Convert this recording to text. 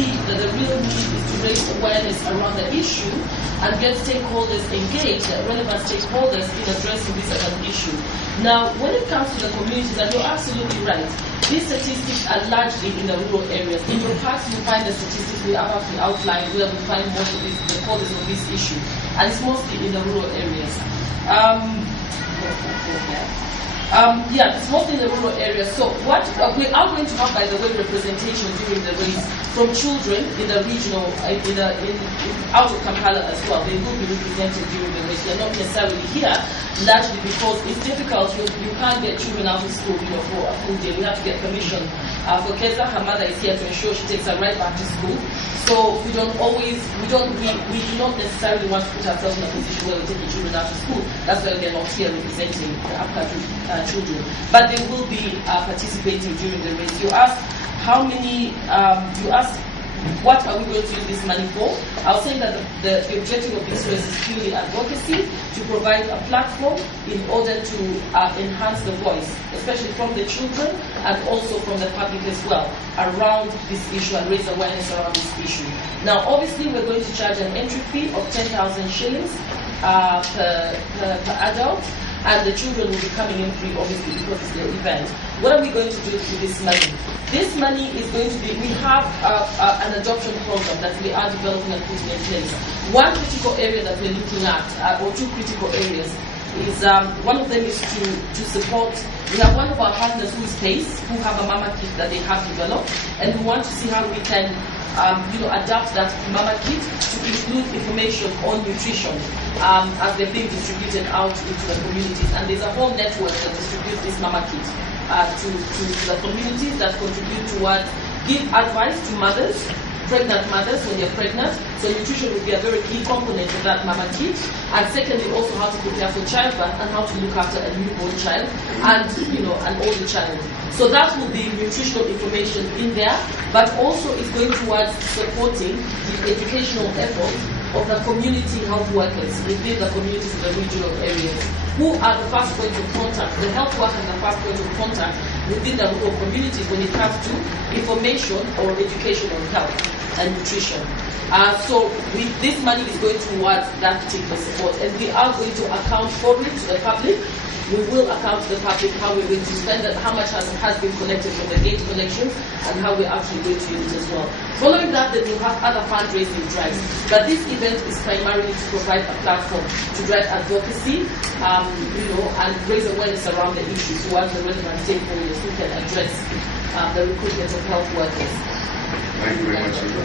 see that the real need is to raise awareness around the issue and get stakeholders engaged, relevant stakeholders in addressing this as an issue. Now, when it comes to the communities, and you're absolutely right, these statistics are largely in the rural areas. In your past, you find the statistics we have actually outlined where we find most of the causes of this issue, and it's mostly in the rural areas. It's mostly in the rural areas. So what we are going to have, by the way, representation during the race from children in the regional, out of Kampala as well. They will be represented during the race. They're not necessarily here, largely because it's difficult. You can't get children out of school, for a full day. We have to get permission. For Keza, her mother is here to ensure she takes her right back to school. So we do not necessarily want to put ourselves in a position where we take the children out of school. That's why they're not here representing the upcountry children. But they will be participating during the race. You asked how many, what are we going to use this money for? I was saying that the objective of this race is purely advocacy, to provide a platform in order to enhance the voice, especially from the children and also from the public as well, around this issue and raise awareness around this issue. Now, obviously, we're going to charge an entry fee of 10,000 shillings per adult, and the children will be coming in free, obviously, because it's their event. What are we going to do with this money? This money is going to be, we have an adoption program that we are developing and putting in place. One critical area that we're looking at, or two critical areas, is one of them is to support. We have one of our partners who is PACE, who have a mama kit that they have developed, and we want to see how we can adapt that mama kit to include information on nutrition as they're being distributed out into the communities. And there's a whole network that distributes this mama kit to the communities that contribute towards give advice to mothers, pregnant mothers when they're pregnant. So nutrition will be a very key component of that mama kit. And secondly, also how to prepare for childbirth and how to look after a newborn child and an older child. So that will be nutritional information in there, but also it's going towards supporting the educational effort of the community health workers within the communities in the regional areas, who are the first point of contact. The health workers are the first point of contact within the rural communities when it comes to information or education on health and nutrition. So this money is going towards that particular support, and we are going to account for it to the public. We will account to the public how we're going to spend it, how much has been collected from the gate collections, and how we're actually going to use it as well. Following that, then we'll have other fundraising drives. But this event is primarily to provide a platform to drive advocacy, and raise awareness around the issue towards the relevant stakeholders who can address the recruitment of health workers. Thank you very much, Eva.